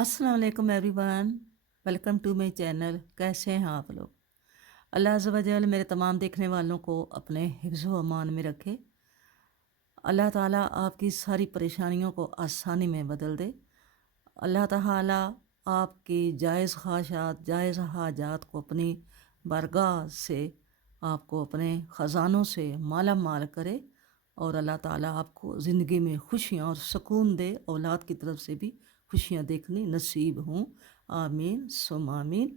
अस्सलाम वालेकुम everyone. Welcome to my channel. कैसे हैं आप लोग? अल्लाह अज़्ज़ व जल मेरे तमाम देखने वालों को अपने हिफ्ज़ व अमान में रखे। अल्लाह ताला आपकी सारी परेशानियों को आसानी में बदल दे। अल्लाह ताला आपकी जायज़ ख्वाहिशात, जायज़ हाजात को अपनी बारगाह से आपको अपने ख़ज़ानों से माला माल करे और अल्लाह ताला आपको ज़िंदगी में खुशियाँ और सुकून दे। औलाद की तरफ से भी खुशियाँ देखनी नसीब हों। आमीन सुम आमीन।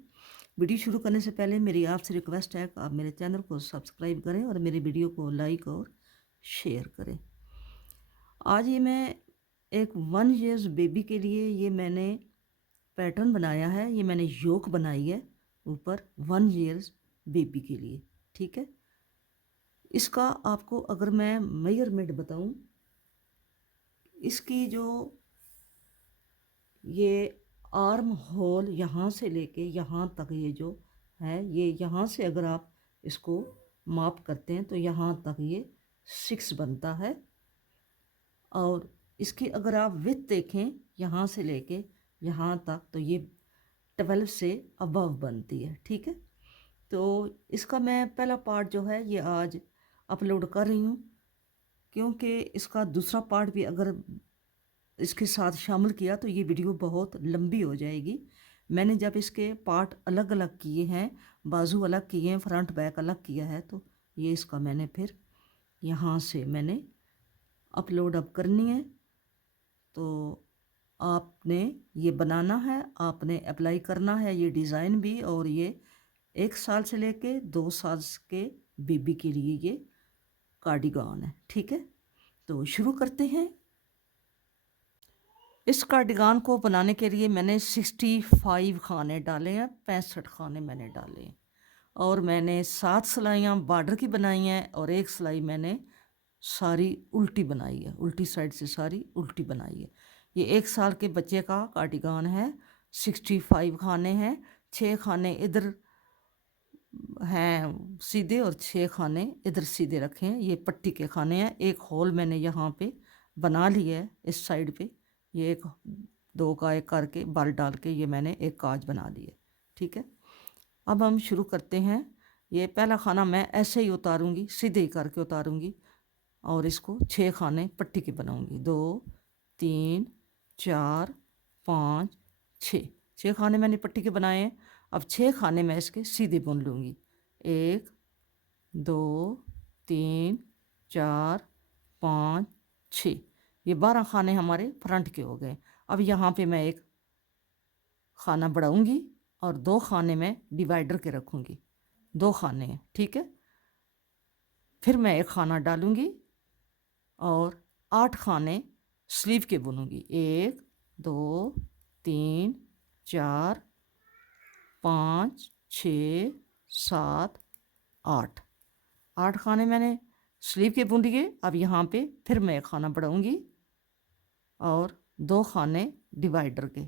वीडियो शुरू करने से पहले मेरी आपसे रिक्वेस्ट है कि आप मेरे चैनल को सब्सक्राइब करें और मेरी वीडियो को लाइक और शेयर करें। आज ये मैं एक 1 ईयर्स बेबी के लिए ये मैंने पैटर्न बनाया है। ये मैंने योक बनाई है ऊपर 1 ईयर्स बेबी के लिए। ठीक है, इसका आपको अगर मैं मेजरमेंट बताऊं, इसकी जो ये आर्म होल यहाँ से लेके यहाँ तक ये जो है, ये यहाँ से अगर आप इसको माप करते हैं तो यहाँ तक ये 6 बनता है। और इसकी अगर आप विड्थ देखें यहाँ से लेके यहाँ तक तो ये 12 से अबव बनती है। ठीक है, तो इसका मैं पहला पार्ट जो है ये आज अपलोड कर रही हूँ, क्योंकि इसका दूसरा पार्ट भी अगर इसके साथ शामिल किया तो ये वीडियो बहुत लंबी हो जाएगी। मैंने जब इसके पार्ट अलग अलग किए हैं, बाजू अलग किए हैं, फ्रंट बैक अलग किया है, तो ये इसका मैंने फिर यहाँ से मैंने अपलोड अब करनी है। तो आपने ये बनाना है, आपने अप्लाई करना है ये डिज़ाइन भी। और ये 1 साल से लेके 2 साल के बेबी के लिए ये कार्डिगान है। ठीक है, तो शुरू करते हैं। इस कार्डिगान को बनाने के लिए मैंने 65 खाने डाले हैं, 65 खाने मैंने डाले हैं। और मैंने 7 सिलाइयाँ बॉर्डर की बनाई हैं और 1 सिलाई मैंने सारी उल्टी बनाई है, उल्टी साइड से सारी उल्टी बनाई है। ये 1 साल के बच्चे का कार्डिगान है। 65 खाने हैं, 6 खाने इधर हैं सीधे और 6 खाने इधर सीधे रखे हैं। ये पट्टी के खाने हैं। एक होल मैंने यहाँ पे बना लिया है इस साइड पे। ये एक दो का एक करके बल डाल के ये मैंने एक काज बना ली है। ठीक है, अब हम शुरू करते हैं। ये पहला खाना मैं ऐसे ही उतारूंगी, सीधे ही करके उतारूंगी और इसको 6 खाने पट्टी के बनाऊंगी। 2 3 4 5 6, 6 खाने मैंने पट्टी के बनाए हैं। अब 6 खाने मैं इसके सीधे बुन लूँगी। 1 2 3 4 5 6, ये 12 खाने हमारे फ्रंट के हो गए। अब यहाँ पे मैं एक खाना बढ़ाऊँगी और 2 खाने में डिवाइडर के रखूँगी। 2 खाने हैं। ठीक है, फिर मैं एक खाना डालूँगी और 8 खाने स्लीव के बुनूँगी। 1 2 3 4 5 6 7 8, 8 खाने मैंने स्लीव के बुन लिए। अब यहाँ पे फिर मैं एक खाना बढ़ाऊँगी और 2 खाने डिवाइडर के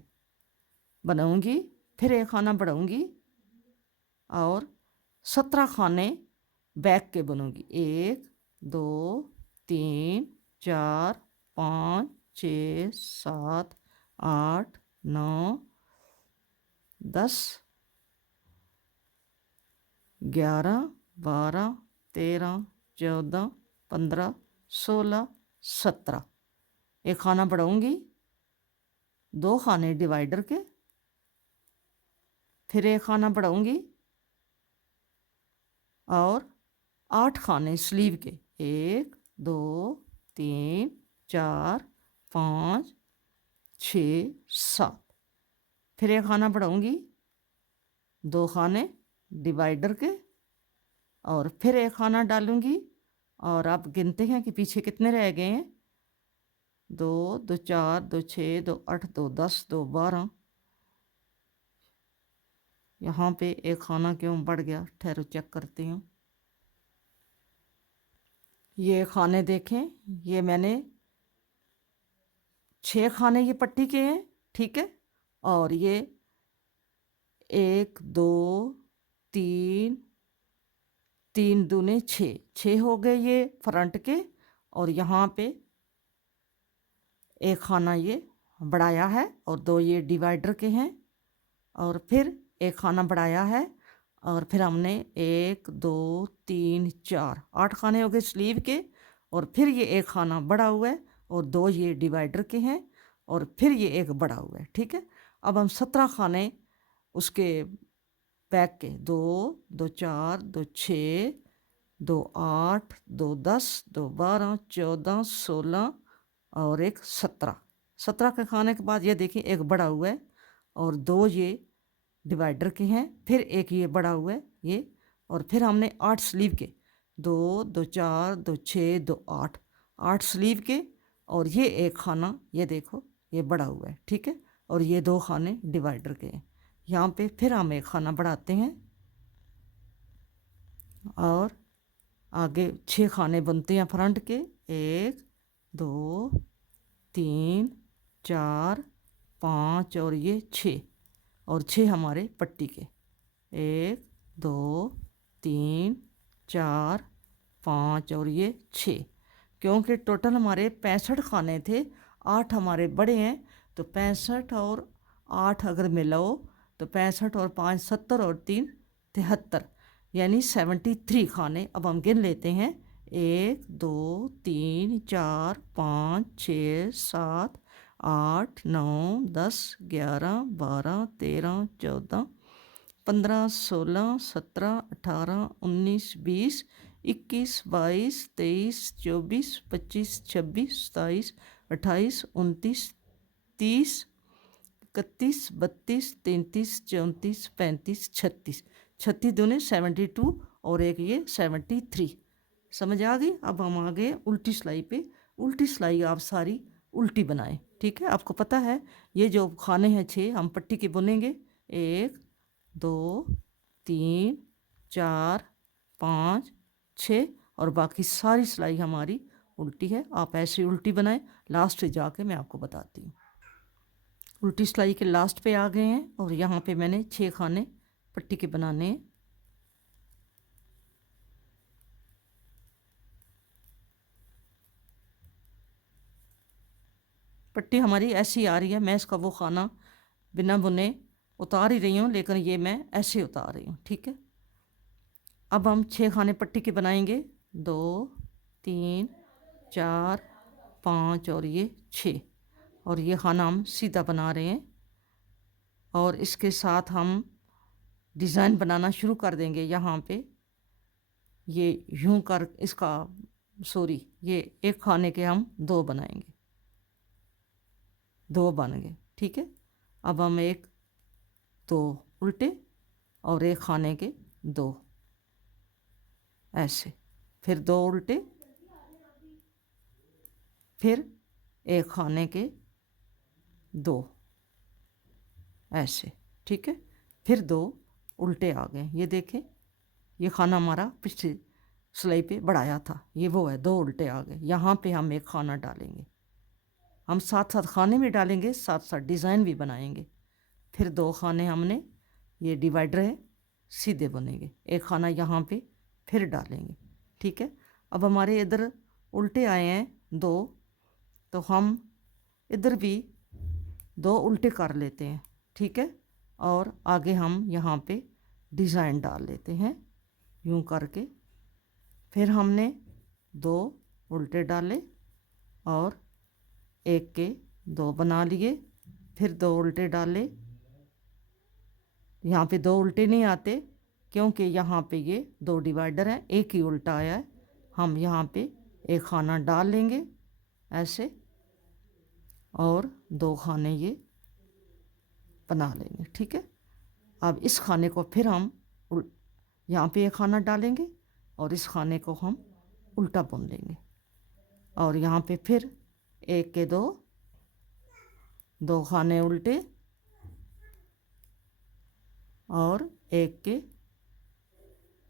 बनाऊँगी। फिर एक खाना बढ़ाऊँगी और 17 खाने बैक के बनूँगी। 1 2 3 4 5 6 7 8 9 10 11 12 13 14 15 16 17, एक खाना बढ़ाऊँगी, 2 खाने डिवाइडर के, फिर एक खाना बढ़ाऊँगी और 8 खाने स्लीव के। 1 2 3 4 5 6 7, फिर एक खाना बढ़ाऊँगी, 2 खाने डिवाइडर के और फिर एक खाना डालूँगी। और आप गिनते हैं कि पीछे कितने रह गए हैं। 2 2 4 2 6 2 8 2 10 2 12, यहाँ पे एक खाना क्यों बढ़ गया, ठहरो चेक करती हूँ। ये खाने देखें, ये मैंने 6 खाने ये पट्टी के हैं। ठीक है, और ये 1 2 3 3 दूने 6, 6 हो गए ये फ्रंट के। और यहाँ पे एक खाना ये बढ़ाया है और 2 ये डिवाइडर के हैं, और फिर एक खाना बढ़ाया है, और फिर हमने 1 2 3 4 8 खाने हो गए स्लीव के, और फिर ये एक खाना बड़ा हुआ है और 2 ये डिवाइडर के हैं, और फिर ये एक बड़ा हुआ है। ठीक है, अब हम 17 खाने उसके बैक के, 2 2 4 2 6 2 8 2 10 2 12 14 16 और एक 17 के खाने के बाद ये देखिए एक बड़ा हुआ है और 2 ये डिवाइडर के हैं, फिर एक ये बड़ा हुआ है ये, और फिर हमने 8 स्लीव के, 2 2 4 2 6 2 8 8 स्लीव के, और ये एक खाना ये देखो ये बड़ा हुआ है। ठीक है, और ये 2 खाने डिवाइडर के हैं। यहाँ पे फिर हम एक खाना बढ़ाते हैं और आगे 6 खाने बनते हैं फ्रंट के, 1 2 3 4 5 और ये 6, और 6 हमारे पट्टी के, 1 2 3 4 5 और ये 6, क्योंकि टोटल हमारे 65 खाने थे, 8 हमारे बड़े हैं, तो 65 और 8 अगर मिलाओ तो 65 और 5 70 और 3 73, यानी 73 खाने। अब हम गिन लेते हैं, 1 2 3 4 5 6 7 8 9 10 11 12 13 14 15 16 17 18 19 20 21 22 23 24 25 26 27 28 29 30 31 32 33 34 35 36, 36 दूने 72 और एक ये 73। समझ आ गई। अब हम आ गए उल्टी सिलाई पे। उल्टी सिलाई आप सारी उल्टी बनाएं। ठीक है, आपको पता है ये जो खाने हैं 6 हम पट्टी के बुनेंगे, 1 2 3 4 5 6, और बाकी सारी सिलाई हमारी उल्टी है। आप ऐसे उल्टी बनाएं। लास्ट पे जाके मैं आपको बताती हूँ। उल्टी सिलाई के लास्ट पे आ गए हैं और यहाँ पे मैंने 6 खाने पट्टी के बनाने हैं। पट्टी हमारी ऐसी आ रही है, मैं इसका वो खाना बिना बुने उतार ही रही हूँ, लेकिन ये मैं ऐसे उतार रही हूँ। ठीक है, अब हम 6 खाने पट्टी के बनाएंगे, 2 3 4 5 और ये 6, और ये खाना हम सीधा बना रहे हैं, और इसके साथ हम डिज़ाइन बनाना शुरू कर देंगे। यहाँ पे ये यूं कर इसका सॉरी ये एक खाने के हम 2 बनाएंगे, 2 बन गए। ठीक है, अब हम 1 2 उल्टे और एक खाने के 2 ऐसे, फिर 2 उल्टे, फिर एक खाने के 2 ऐसे। ठीक है, फिर 2 उल्टे आ गए। ये देखें, ये खाना हमारा पिछली सिलाई पे बढ़ाया था, ये वो है, 2 उल्टे आ गए। यहाँ पे हम एक खाना डालेंगे, हम साथ साथ खाने भी डालेंगे, साथ साथ डिज़ाइन भी बनाएंगे। फिर 2 खाने हमने, ये डिवाइडर है, सीधे बनेंगे, एक खाना यहाँ पे फिर डालेंगे। ठीक है, अब हमारे इधर उल्टे आए हैं 2, तो हम इधर भी 2 उल्टे कर लेते हैं। ठीक है, और आगे हम यहाँ पे डिज़ाइन डाल लेते हैं यूं करके। फिर हमने 2 उल्टे डाले और एक के 2 बना लिए, फिर 2 उल्टे डाले। यहाँ पे 2 उल्टे नहीं आते क्योंकि यहाँ पे ये 2 डिवाइडर हैं, एक ही उल्टा आया है। हम यहाँ पे एक खाना डाल लेंगे ऐसे, और 2 खाने ये बना लेंगे। ठीक है, अब इस खाने को फिर हम यहाँ पे एक खाना डालेंगे और इस खाने को हम उल्टा बुन लेंगे, और यहाँ पे फिर एक के 2 खाने उल्टे और एक के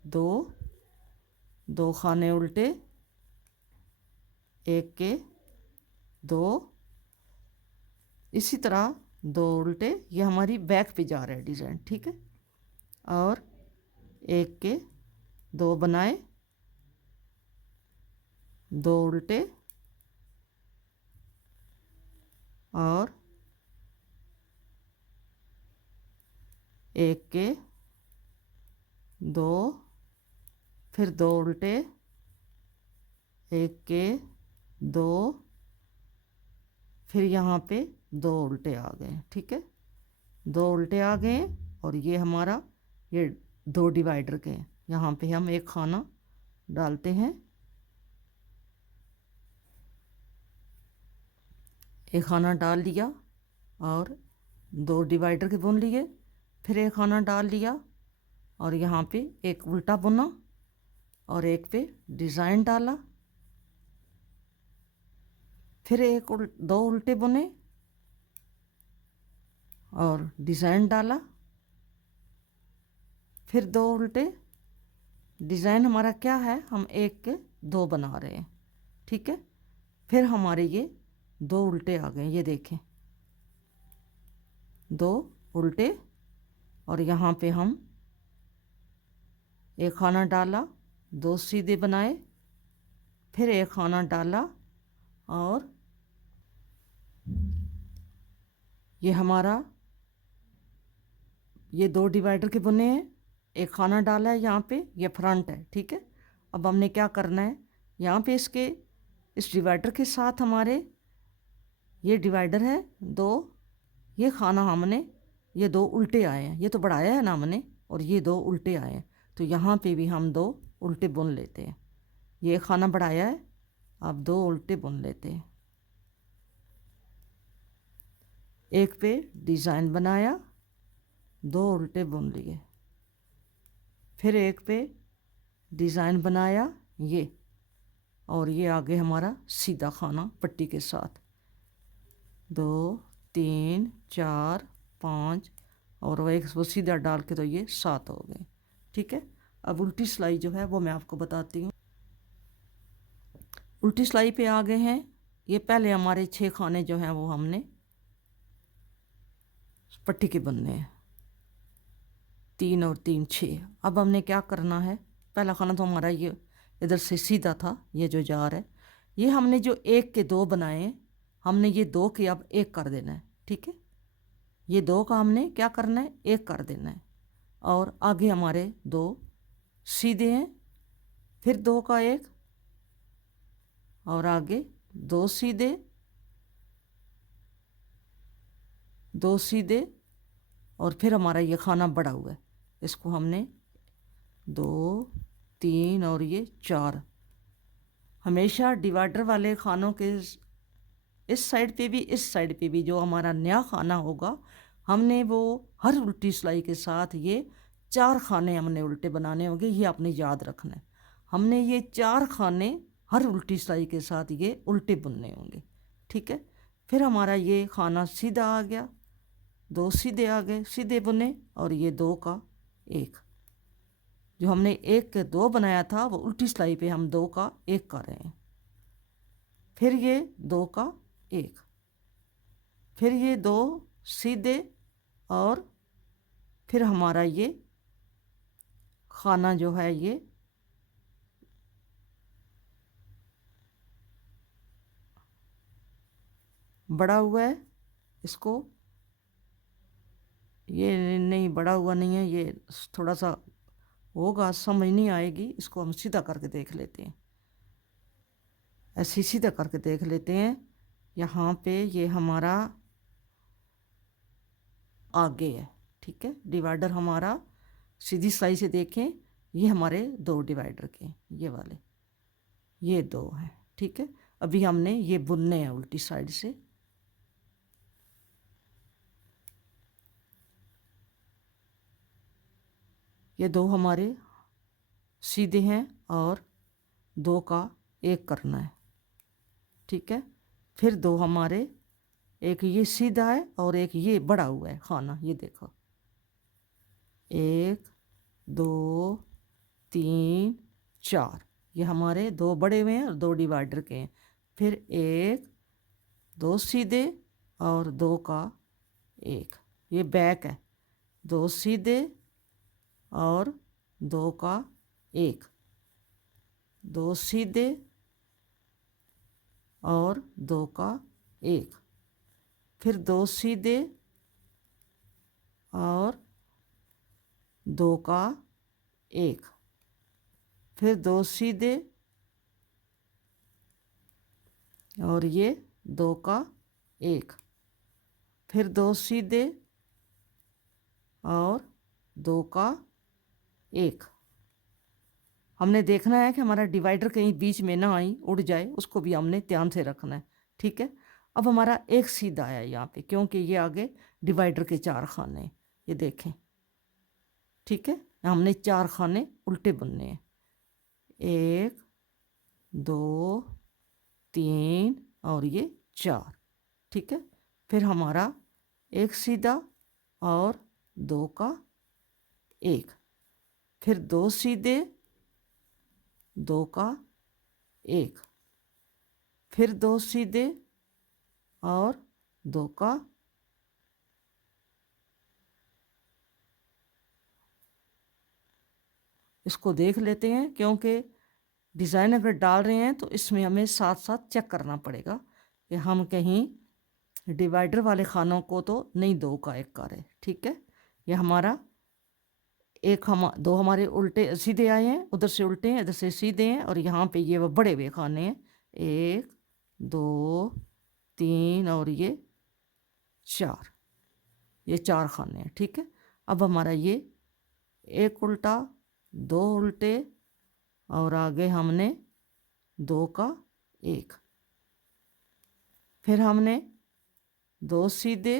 2 खाने उल्टे, एक के 2, इसी तरह 2 उल्टे। ये हमारी बैक पे जा रहा है डिज़ाइन। ठीक है, और एक के 2 बनाए, 2 उल्टे और एक के दो, फिर दो उल्टे, एक के दो, फिर यहाँ पे दो उल्टे आ गए। ठीक है, दो उल्टे आ गए और ये हमारा ये दो डिवाइडर के हैं। यहाँ पे हम एक खाना डालते हैं, एक खाना डाल लिया और दो डिवाइडर के बुन लिए, फिर एक खाना डाल लिया और यहाँ पे एक उल्टा बुना और एक पे डिज़ाइन डाला, फिर एक दो उल्टे बुने और डिज़ाइन डाला, फिर दो उल्टे। डिज़ाइन हमारा क्या है, हम एक के दो बना रहे हैं। ठीक है, फिर हमारे ये दो उल्टे आ गए, ये देखें दो उल्टे, और यहाँ पे हम एक खाना डाला, दो सीधे बनाए, फिर एक खाना डाला और ये हमारा ये दो डिवाइडर के बुने हैं, एक खाना डाला है यहाँ पे, ये फ्रंट है। ठीक है, अब हमने क्या करना है, यहाँ पे इसके इस डिवाइडर के साथ हमारे ये डिवाइडर है दो, ये खाना हमने ये दो उल्टे आए हैं, ये तो बढ़ाया है ना हमने, और ये दो उल्टे आए हैं, तो यहाँ पे भी हम दो उल्टे बुन लेते हैं। ये खाना बढ़ाया है, अब दो उल्टे बुन लेते हैं। एक पे डिज़ाइन बनाया, दो उल्टे बुन लिए, फिर एक पे डिज़ाइन बनाया ये, और ये आगे हमारा सीधा खाना पट्टी के साथ, दो तीन चार पाँच, और वो एक वो सीधा डाल के तो ये 7 हो गए। ठीक है, अब उल्टी सिलाई जो है वो मैं आपको बताती हूँ। उल्टी सिलाई पे आ गए हैं, ये पहले हमारे 6 खाने जो हैं वो हमने पट्टी के बनने हैं, 3 और 3 6। अब हमने क्या करना है, पहला खाना तो हमारा ये इधर से सीधा था, ये जो जा रहा है, ये हमने जो एक के दो बनाए, हमने ये दो के अब एक कर देना है। ठीक है, ये दो का हमने क्या करना है, एक कर देना है, और आगे हमारे दो सीधे हैं, फिर दो का एक, और आगे दो सीधे, दो सीधे, और फिर हमारा ये खाना बड़ा हुआ है, इसको हमने 2 3 और ये 4। हमेशा डिवाइडर वाले खानों के इस साइड पे भी, इस साइड पे भी जो हमारा नया खाना होगा, हमने वो हर उल्टी सिलाई के साथ ये 4 खाने हमने उल्टे बनाने होंगे, ये आपने याद रखना है। हमने ये 4 खाने हर उल्टी सिलाई के साथ ये उल्टे बुनने होंगे। ठीक है, फिर हमारा ये खाना सीधा आ गया, दो सीधे आ गए, सीधे बुने, और ये दो का एक, जो हमने एक के दो बनाया था वो उल्टी सिलाई पे हम दो का एक कर रहे हैं, फिर ये दो का एक, फिर ये दो सीधे, और फिर हमारा ये खाना जो है ये बड़ा हुआ है, इसको ये नहीं बड़ा हुआ नहीं है, ये थोड़ा सा होगा, समझ नहीं आएगी, इसको हम सीधा करके देख लेते हैं। ऐसे सीधा करके देख लेते हैं। यहाँ पे ये हमारा आगे है। ठीक है, डिवाइडर हमारा सीधी सिलाई से देखें, ये हमारे दो डिवाइडर के, ये वाले ये दो हैं। ठीक है, अभी हमने ये बुनने हैं उल्टी साइड से। ये दो हमारे सीधे हैं और दो का एक करना है। ठीक है, फिर दो हमारे, एक ये सीधा है और एक ये बड़ा हुआ है खाना, ये देखो 1 2 3 4, ये हमारे दो बड़े हुए हैं और दो डिवाइडर के हैं। फिर एक दो सीधे और दो का एक, ये बैक है, दो सीधे और दो का एक, दो सीधे और दो का एक, फिर दो सीधे और दो का एक, फिर दो सीधे और ये दो का एक, फिर दो सीधे और दो का एक। हमने देखना है कि हमारा डिवाइडर कहीं बीच में ना आई उड़ जाए, उसको भी हमने ध्यान से रखना है। ठीक है, अब हमारा एक सीधा है यहाँ पे, क्योंकि ये आगे डिवाइडर के चार खाने हैं, ये देखें। ठीक है, हमने चार खाने उल्टे बुनने हैं, एक दो तीन और ये चार। ठीक है, फिर हमारा एक सीधा और दो का एक, फिर दो सीधे दो का एक, फिर दो सीधे और दो का इसको देख लेते हैं, क्योंकि डिज़ाइन अगर डाल रहे हैं तो इसमें हमें साथ साथ चेक करना पड़ेगा कि हम कहीं डिवाइडर वाले खानों को तो नहीं दो का एक कर रहे। ठीक है, ये हमारा एक दो हमारे उल्टे सीधे आए हैं, उधर से उल्टे हैं, इधर से सीधे हैं, और यहाँ पे ये वो बड़े हुए खाने हैं, एक दो तीन और ये चार, ये चार खाने हैं। ठीक है, अब हमारा ये एक उल्टा दो उल्टे और आगे हमने दो का एक, फिर हमने दो सीधे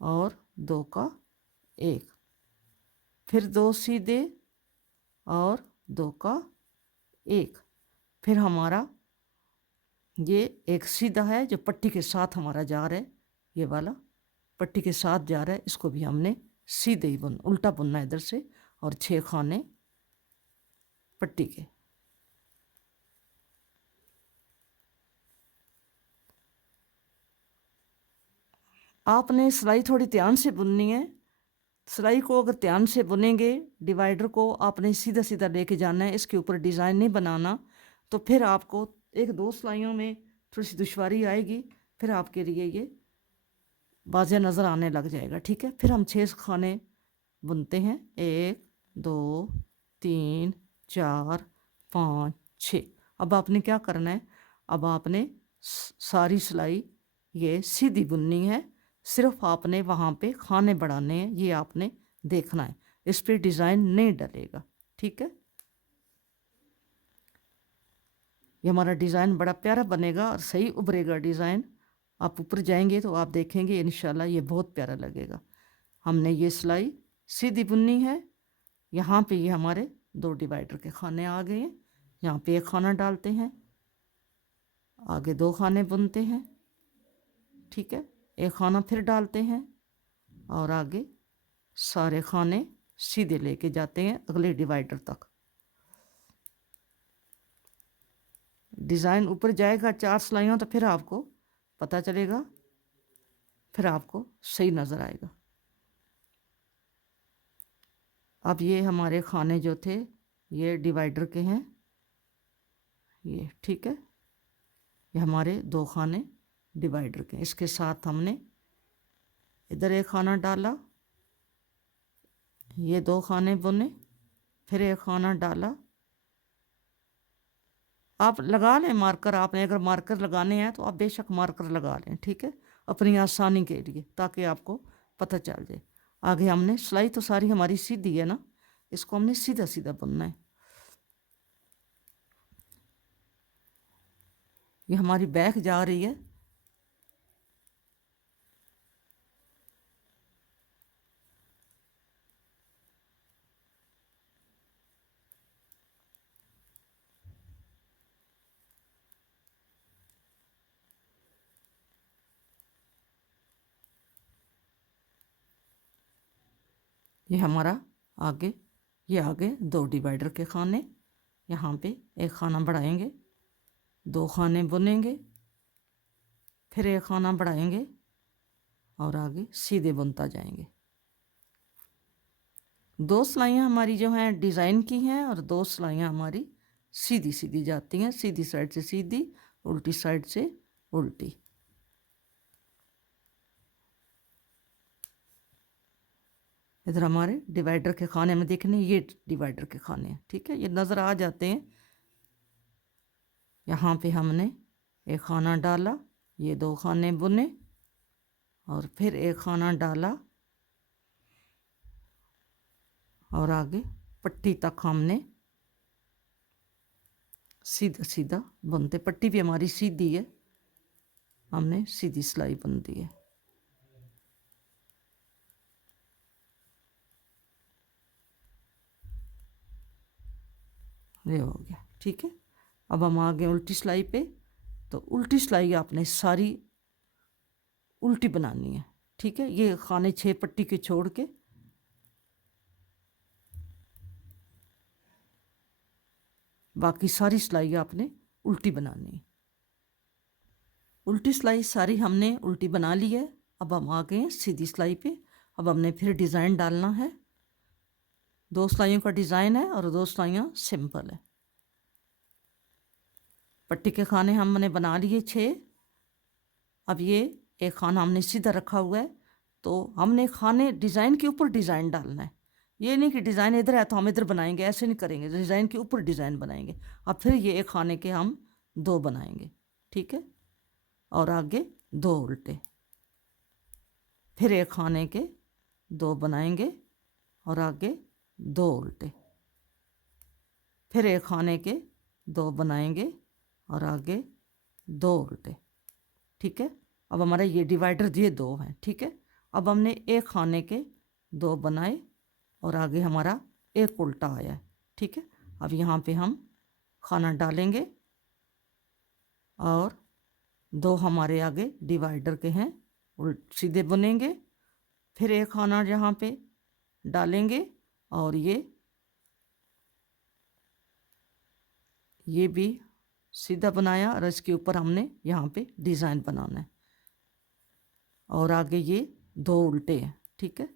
और दो का एक, फिर दो सीधे और दो का एक, फिर हमारा ये एक सीधा है जो पट्टी के साथ हमारा जा रहा है, ये वाला पट्टी के साथ जा रहा है, इसको भी हमने सीधे ही उल्टा बुनना है इधर से, और छः खाने पट्टी के। आपने सिलाई थोड़ी ध्यान से बुननी है। सिलाई को अगर ध्यान से बुनेंगे, डिवाइडर को आपने सीधा सीधा लेके जाना है, इसके ऊपर डिज़ाइन नहीं बनाना, तो फिर आपको एक दो सिलाइयों में थोड़ी सी दुश्वारी आएगी, फिर आपके लिए ये बाज़े नज़र आने लग जाएगा। ठीक है, फिर हम छः खाने बुनते हैं, एक दो तीन चार पाँच छः। अब आपने क्या करना है, अब आपने सारी सिलाई ये सीधी बुननी है, सिर्फ आपने वहाँ पे खाने बढ़ाने हैं, ये आपने देखना है, इस पर डिज़ाइन नहीं डलेगा। ठीक है, ये हमारा डिज़ाइन बड़ा प्यारा बनेगा और सही उभरेगा डिज़ाइन। आप ऊपर जाएंगे तो आप देखेंगे इंशाल्लाह ये बहुत प्यारा लगेगा। हमने ये सिलाई सीधी बुननी है, यहाँ पे ये हमारे दो डिवाइडर के खाने आ गए हैं, यहाँ पे एक खाना डालते हैं, आगे दो खाने बुनते हैं। ठीक है, एक खाना फिर डालते हैं और आगे सारे खाने सीधे लेके जाते हैं अगले डिवाइडर तक। डिज़ाइन ऊपर जाएगा चार सिलाइयों, तो फिर आपको पता चलेगा, फिर आपको सही नज़र आएगा। अब ये हमारे खाने जो थे ये डिवाइडर के हैं, ये ठीक है, ये हमारे दो खाने डिवाइडर के। इसके साथ हमने इधर एक खाना डाला, ये दो खाने बुने, फिर एक खाना डाला। आप लगा लें मार्कर, आपने अगर मार्कर लगाने हैं तो आप बेशक मार्कर लगा लें। ठीक है, अपनी आसानी के लिए, ताकि आपको पता चल जाए। आगे हमने सिलाई तो सारी हमारी सीधी है ना, इसको हमने सीधा सीधा बुनना है। ये हमारी बैक जा रही है, ये हमारा आगे, ये आगे दो डिवाइडर के खाने, यहाँ पे एक खाना बढ़ाएंगे, दो खाने बुनेंगे, फिर एक खाना बढ़ाएंगे और आगे सीधे बुनता जाएंगे। दो सिलाइयाँ हमारी जो हैं डिज़ाइन की हैं और दो सिलाइयाँ हमारी सीधी सीधी जाती हैं, सीधी साइड से सीधी, उल्टी साइड से उल्टी। इधर हमारे डिवाइडर के खाने में देखने, ये डिवाइडर के खाने हैं, ठीक है, ये नज़र आ जाते हैं। यहाँ पे हमने एक खाना डाला, ये 2 खाने बुने और फिर एक खाना डाला और आगे पट्टी तक हमने सीधा सीधा बुनते। पट्टी भी हमारी सीधी है, हमने सीधी सिलाई बुन दी है। ये हो गया, ठीक है। अब हम आ गए उल्टी सिलाई पे। तो उल्टी सिलाई आपने सारी उल्टी बनानी है, ठीक है। ये खाने 6 पट्टी के छोड़ के बाकी सारी सिलाई आपने उल्टी बनानी है। उल्टी सिलाई सारी हमने उल्टी बना ली है। अब हम आ गए हैं सीधी सिलाई पे। अब हमने फिर डिज़ाइन डालना है। 2 सिलाइयों का डिज़ाइन है और 2 सिलाइयाँ सिंपल है। पट्टी के खाने हमने बना लिए 6। अब ये एक खाना हमने सीधा रखा हुआ है, तो हमने खाने डिज़ाइन के ऊपर डिज़ाइन डालना है। ये नहीं कि डिज़ाइन इधर है तो हम इधर बनाएंगे, ऐसे नहीं करेंगे। डिज़ाइन के ऊपर डिज़ाइन बनाएंगे। अब फिर ये एक खाने के हम 2 बनाएंगे, ठीक है, और आगे 2 उल्टे। फिर एक खाने के 2 बनाएंगे और आगे 2 उल्टे। फिर एक खाने के 2 बनाएंगे और आगे 2 उल्टे, ठीक है। अब हमारा ये डिवाइडर ये 2 हैं, ठीक है। अब हमने एक खाने के 2 बनाए और आगे हमारा एक उल्टा आया है, ठीक है। अब यहाँ पे हम खाना डालेंगे और 2 हमारे आगे डिवाइडर के हैं, सीधे बुनेंगे। फिर एक खाना यहाँ पे डालेंगे और ये भी सीधा बनाया और इसके ऊपर हमने यहाँ पे डिज़ाइन बनाना है और आगे ये 2 उल्टे हैं, ठीक है।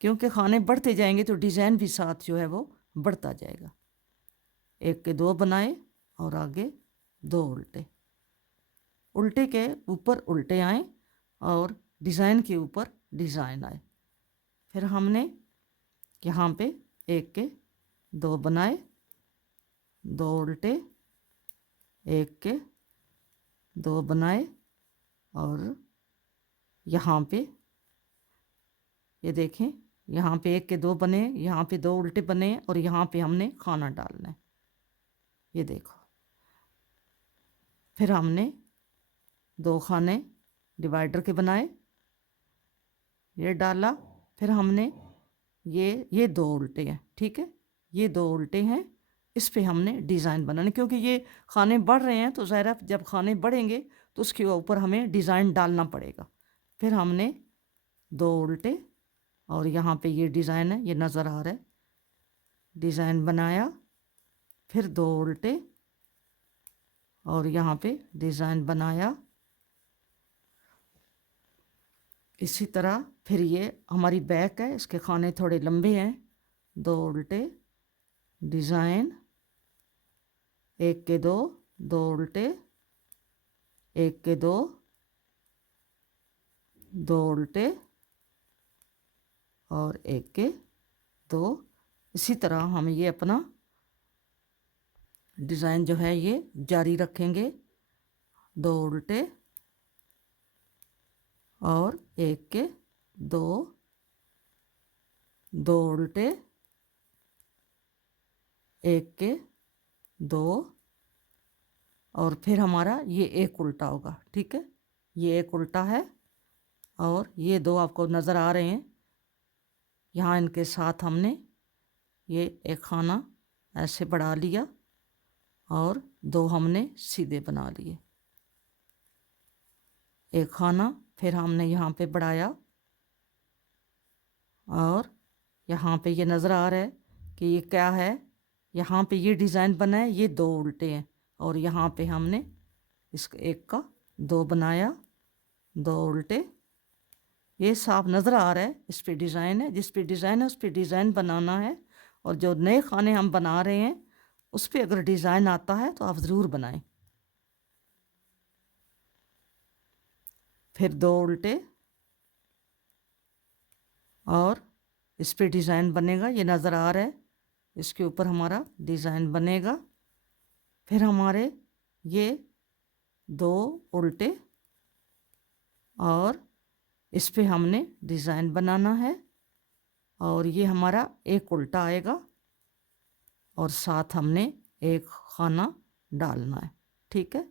क्योंकि खाने बढ़ते जाएंगे तो डिज़ाइन भी साथ जो है वो बढ़ता जाएगा। एक के 2 बनाए और आगे 2 उल्टे। उल्टे के ऊपर उल्टे आए और डिज़ाइन के ऊपर डिज़ाइन आए। फिर हमने यहाँ पे एक के 2 बनाए, 2 उल्टे, एक के 2 बनाए और यहाँ पे ये देखें, यहाँ पे एक के 2 बने, यहाँ पे 2 उल्टे बने और यहाँ पे हमने खाना डालना है, ये देखो। फिर हमने 2 खाने डिवाइडर के बनाए, ये डाला। फिर हमने ये 2 उल्टे हैं, ठीक है, ये 2 उल्टे हैं। इस पे हमने डिज़ाइन बनाने, क्योंकि ये खाने बढ़ रहे हैं तो ज़ाहिर है जब खाने बढ़ेंगे तो उसके ऊपर हमें डिज़ाइन डालना पड़ेगा। फिर हमने 2 उल्टे और यहाँ पे ये डिज़ाइन है, ये नज़र आ रहा है, डिज़ाइन बनाया। फिर 2 उल्टे और यहाँ पे डिज़ाइन बनाया। इसी तरह फिर ये हमारी बैक है, इसके खाने थोड़े लंबे हैं। 2 उल्टे, डिज़ाइन, एक के 2, 2 उल्टे, एक के 2, 2 उल्टे और एक के 2। इसी तरह हम ये अपना डिज़ाइन जो है ये जारी रखेंगे। 2 उल्टे और एक के 2, 2 उल्टे, एक के 2 और फिर हमारा ये एक उल्टा होगा, ठीक है। ये एक उल्टा है और ये 2 आपको नज़र आ रहे हैं। यहाँ इनके साथ हमने ये एक खाना ऐसे बढ़ा लिया और 2 हमने सीधे बना लिए। एक खाना फिर हमने यहाँ पे बढ़ाया और यहाँ पे ये नज़र आ रहा है कि ये क्या है। यहाँ पे ये डिज़ाइन बना है, ये 2 उल्टे हैं और यहाँ पे हमने इस एक का 2 बनाया, 2 उल्टे। ये साफ नज़र आ रहा है, इस पे डिज़ाइन है, जिस पे डिज़ाइन है उस पे डिज़ाइन बनाना है। और जो नए खाने हम बना रहे हैं उस पे अगर डिज़ाइन आता है तो आप ज़रूर बनाएं। फिर 2 उल्टे और इस पे डिज़ाइन बनेगा, ये नज़र आ रहा है, इसके ऊपर हमारा डिज़ाइन बनेगा। फिर हमारे ये 2 उल्टे और इस पे हमने डिज़ाइन बनाना है और ये हमारा एक उल्टा आएगा और साथ हमने एक खाना डालना है, ठीक है।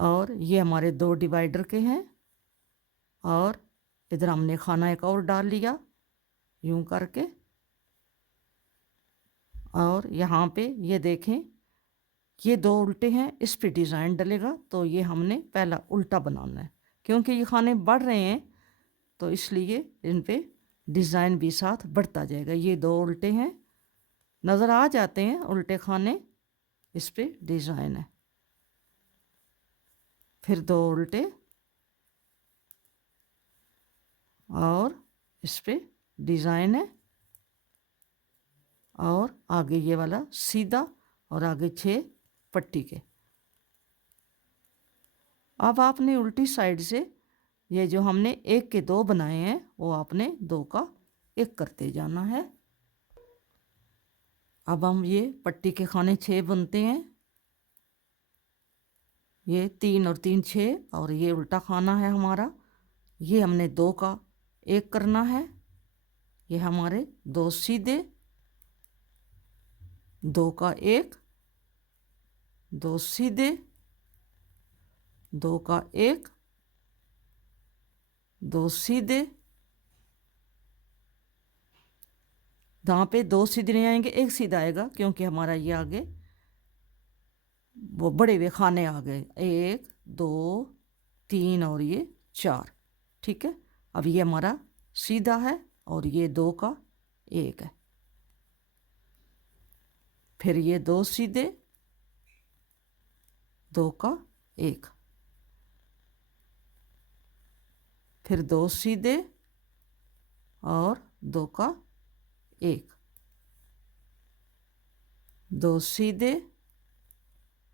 और ये हमारे 2 डिवाइडर के हैं और इधर हमने खाना एक और डाल लिया यूं करके। और यहाँ पे ये देखें, ये 2 उल्टे हैं, इस पे डिज़ाइन डलेगा, तो ये हमने पहला उल्टा बनाना है। क्योंकि ये खाने बढ़ रहे हैं तो इसलिए इन पे डिज़ाइन भी साथ बढ़ता जाएगा। ये 2 उल्टे हैं, नज़र आ जाते हैं उल्टे खाने, इस पे डिज़ाइन है। फिर 2 उल्टे और इस पे डिज़ाइन है और आगे ये वाला सीधा और आगे 6 पट्टी के। अब आपने उल्टी साइड से ये जो हमने 1 के 2 बनाए हैं वो आपने 2 का 1 करते जाना है। अब हम ये पट्टी के खाने 6 बनते हैं, ये 3 और 3 6 और ये उल्टा खाना है हमारा, ये हमने 2 का 1 करना है। ये हमारे 2 सीधे, 2 का 1, 2 सीधे, 2 का 1, 2 सीधे। यहाँ पे 2 सीधे नहीं आएंगे, 1 सीधा आएगा क्योंकि हमारा ये आगे वो बड़े हुए खाने आ गए, 1 2 3 और ये 4, ठीक है। अब ये हमारा सीधा है और ये 2 का 1 है। फिर ये 2 सीधे, 2 का 1, फिर 2 सीधे और 2 का 1, 2 सीधे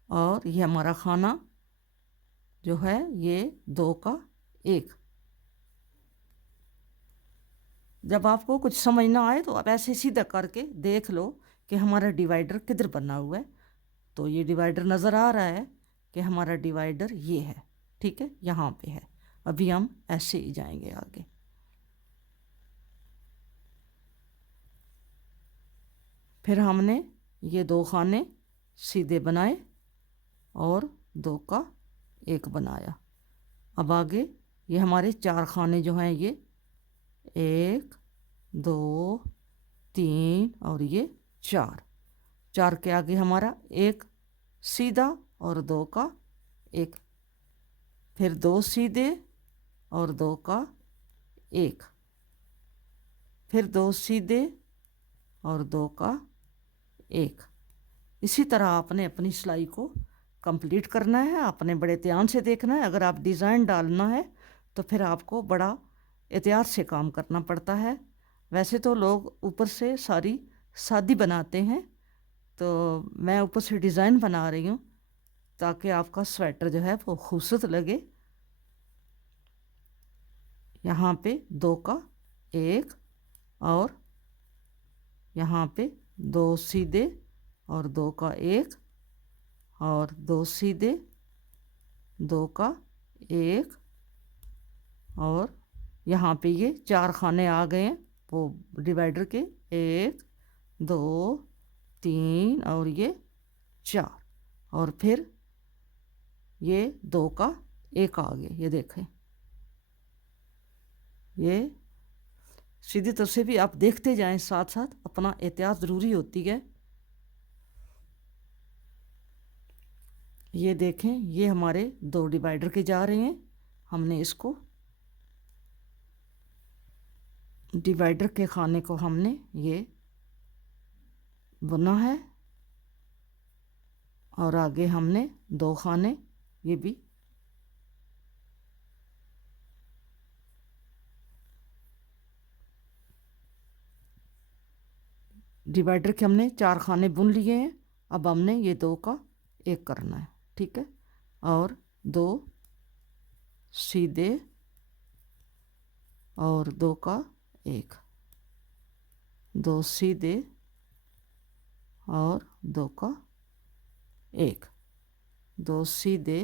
और ये हमारा खाना जो है ये 2 का 1। जब आपको कुछ समझ ना आए तो आप ऐसे सीधा करके देख लो कि हमारा डिवाइडर किधर बना हुआ है। तो ये डिवाइडर नज़र आ रहा है कि हमारा डिवाइडर ये है, ठीक है, यहाँ पे है। अभी हम ऐसे ही जाएंगे आगे। फिर हमने ये 2 खाने सीधे बनाए और 2 का 1 बनाया। अब आगे ये हमारे 4 खाने जो हैं ये 1 2 3 और ये 4, 4 के आगे हमारा 1 सीधा और 2 का 1, फिर 2 सीधे और 2 का 1, फिर 2 सीधे और 2 का 1। इसी तरह आपने अपनी सिलाई को कंप्लीट करना है। आपने बड़े ध्यान से देखना है। अगर आप डिज़ाइन डालना है तो फिर आपको बड़ा एहतियात से काम करना पड़ता है। वैसे तो लोग ऊपर से सारी सादी बनाते हैं, तो मैं ऊपर से डिज़ाइन बना रही हूँ ताकि आपका स्वेटर जो है वो खूबसूरत लगे। यहाँ पे 2 का 1 और यहाँ पे 2 सीधे और 2 का 1 और 2 सीधे, 2 का 1 और यहाँ पे ये 4 खाने आ गए हैं वो डिवाइडर के, 1 2 3 और ये 4, और फिर ये 2 का 1 आ गए। ये देखें, ये सीधी तरफ से भी आप देखते जाएं, साथ साथ अपना एहतियात ज़रूरी होती है। ये देखें, ये हमारे 2 डिवाइडर के जा रहे हैं। हमने इसको डिवाइडर के खाने को हमने ये बुना है और आगे हमने 2 खाने ये भी डिवाइडर के हमने 4 खाने बुन लिए हैं। अब हमने ये 2 का 1 करना है, ठीक है, और 2 सीधे और 2 का 1, 2 सीधे और 2 का 1, 2 सीधे